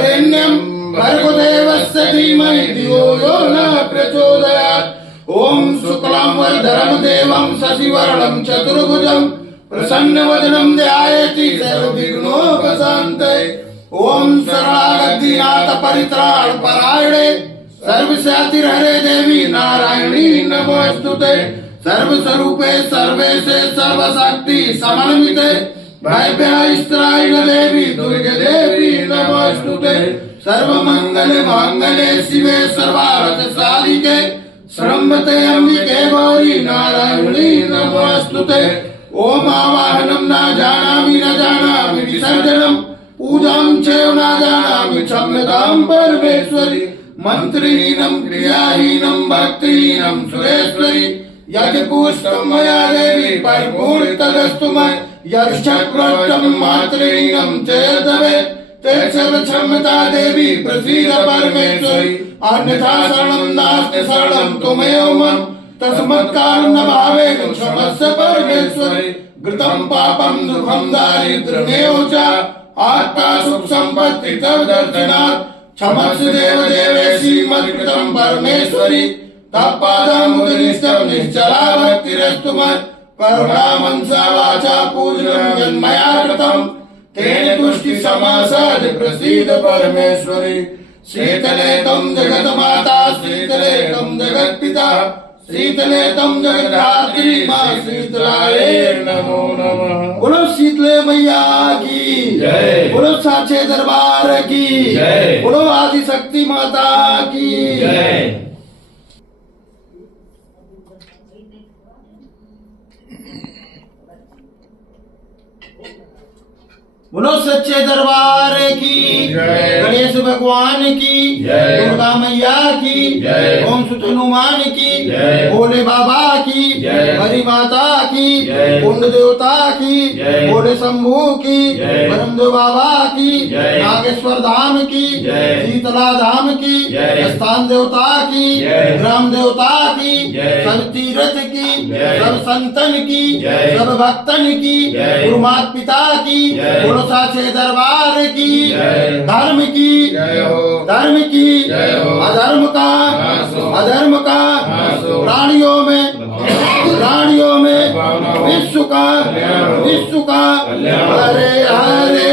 वरेण्यं भर्गो देवस्य धीमहि धियो यो न प्रचोदयात्। ओम शुक्लां वरदरं देवं शशिवर्णं चतुर्भुजं प्रसन्नवदनं ध्यायेति सर्वविघ्नोपशान्तये। ओम शरणागतिनाथ परित्राण परायणे सर्वस्यातिहरे देवी नारायणी नमोस्तुते। सर्वस्वरूपे सर्वेशे सर्वशक्ति समन्विते भयभयस्त्राय देवी दुर्गे देवी नमोस्तुते। सर्वमंगल मांगल्ये शिवे सर्वार्थ साधिके शरण्ये अंबिके गौरी नारायणी नमोस्तुते। ओम आवाहनं न जानामि विसर्जनं पूजां चैव न जानामि क्षम्यतां परमेश्वरी। मंत्रहीनं क्रियाहीनं भक्तिहीनं सुरेश्वरी। यज्ञपुष्पं मया देवी परिपूर्णतदस्तु मयि। यक्षक्रष्टं मात्रहीनं चेदवे तेषव क्षम्यता देवी प्रसीद परमेश्वरी। अन्यथा शरणं नास्ति शरणं त्वमेव मम तस्मत्कारणं न भावेन क्षमस्व परमेश्वरी। घृतं पापं दुःखं दारिद्र्यमेव च आत्मा सुख संपत्ति तव दर्शनात् क्षमस्व देव देवेशी मत्कृतं परमेश्वरी। तत्पादमुदनिष्ठं निश्चला भक्तिरस्तु मयि। करुणा मनसा वाचा पूजनं यन्मया कृतं तेन तुष्टि समासाद प्रसीद परमेश्वरी। शीतले तं जगन्माता शीतले तं जगत्पिता शीतले तं जगद्धात्री मां शीतलाय नमो नमः। बोलो शीतले मैया की जय। बोलो साचे दरबार की जय। बोलो आदि शक्ति माता की जय। बोलो सच्चे दरबार की जय। गणेश भगवान की जय। दुर्गा मैया की जय। ओम सुत हनुमान की जय। भोले बाबा की जय। हरि माता की जय। कुंड देवता की जय। भोले शंभू की जय। ब्रह्मदेव बाबा की जय। नागेश्वर धाम की जय। शीतला धाम की जय। स्थान देवता की जय। ग्राम देवता की जय। सब तीर्थ की जय। सब संतन की जय। सब भक्तन की जय। गुरु माता पिता की जय। साचे दरबार की धर्म की धर्म की अधर्म का प्राणियों में विश्व का हरे हरे